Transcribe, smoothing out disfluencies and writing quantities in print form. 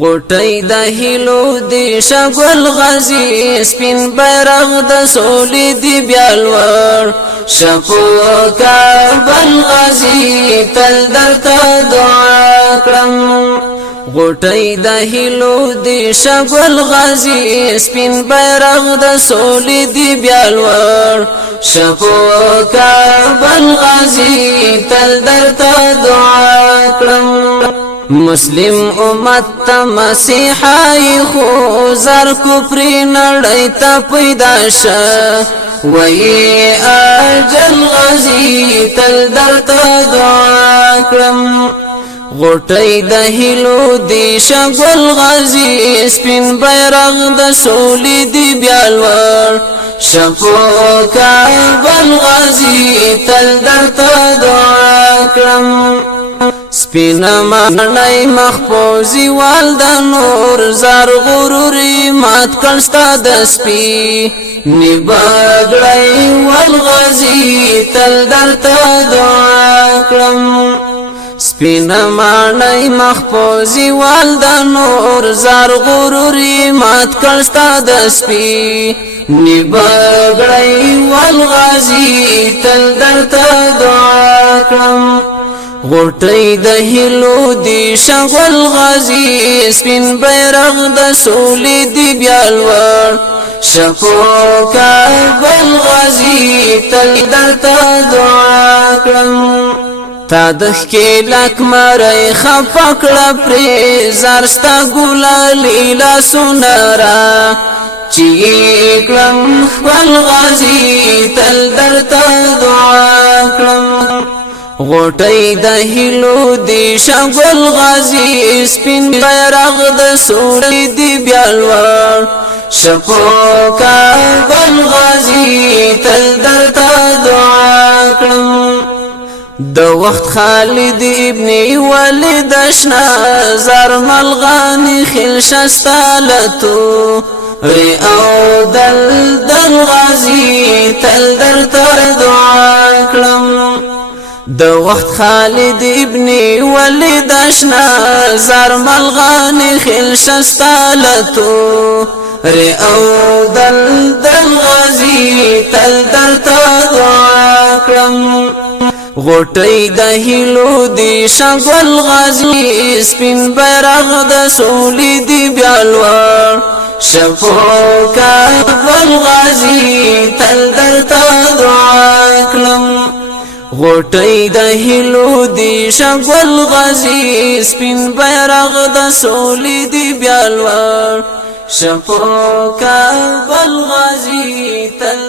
غټي د هلو دی شګل غازی سپین بیرغ د سولې دی بیالور شپو کابل غازی تل درته دعا کړم غټي د هلو دی شګل غازی سپین بیرغ د سولې دی بیالور شپو کابل غازی تل درته دعا کړم مسلم امت تا مسیحای خو زر کفری نړۍ ته پیدا شه وی اجل غازی تل درته دعا کړم غټي د هلو دی شګل غازی سپین بیرغ د سولې دی بیالور شپو کابل غازی تل درته دعا کړم سپین مانای مخپوزی وال د نور زار غروري مات کړستا د سپی نیباګړی ول غازی تل درته دعا کړم سپین مانای مخپوزی وال د نور زار غروري مات کړستا د سپی نیباګړی ول غازی تل درته دعا کړم غټي د هلو دی شغل غازی سپین بیرغ د سولې دی بیالور شپو کابل غازی تل درته دعا کړم تا د ښکلک مړی خفکړه پرې زرستا ګوله لیلا سونرا چې کړم خپل غازی تل درته دعا کړم غټي د هلو دی شګل غازی سپین بیرغ د سولې دی بیالور شپو کابل غازی تل درته دعا کړم د وخت خالد ابن ولید شنا زرمل غانی خل شستالتو ری او دل غازی تل درته دعا کړم د وخت خالد ابن ولید اشنا زرمل غانی خل شستالتو ری او دل غازی تل درته دعا کړم غټي د هلو دی شګل غازی سپین بیرغ د سولې دی بیالور شپو کابل غازی تل درته دعا کړم غټي د هلو دی شګل غازی سپین بیرغ د سولې دی بیالور شپو کابل غازی تل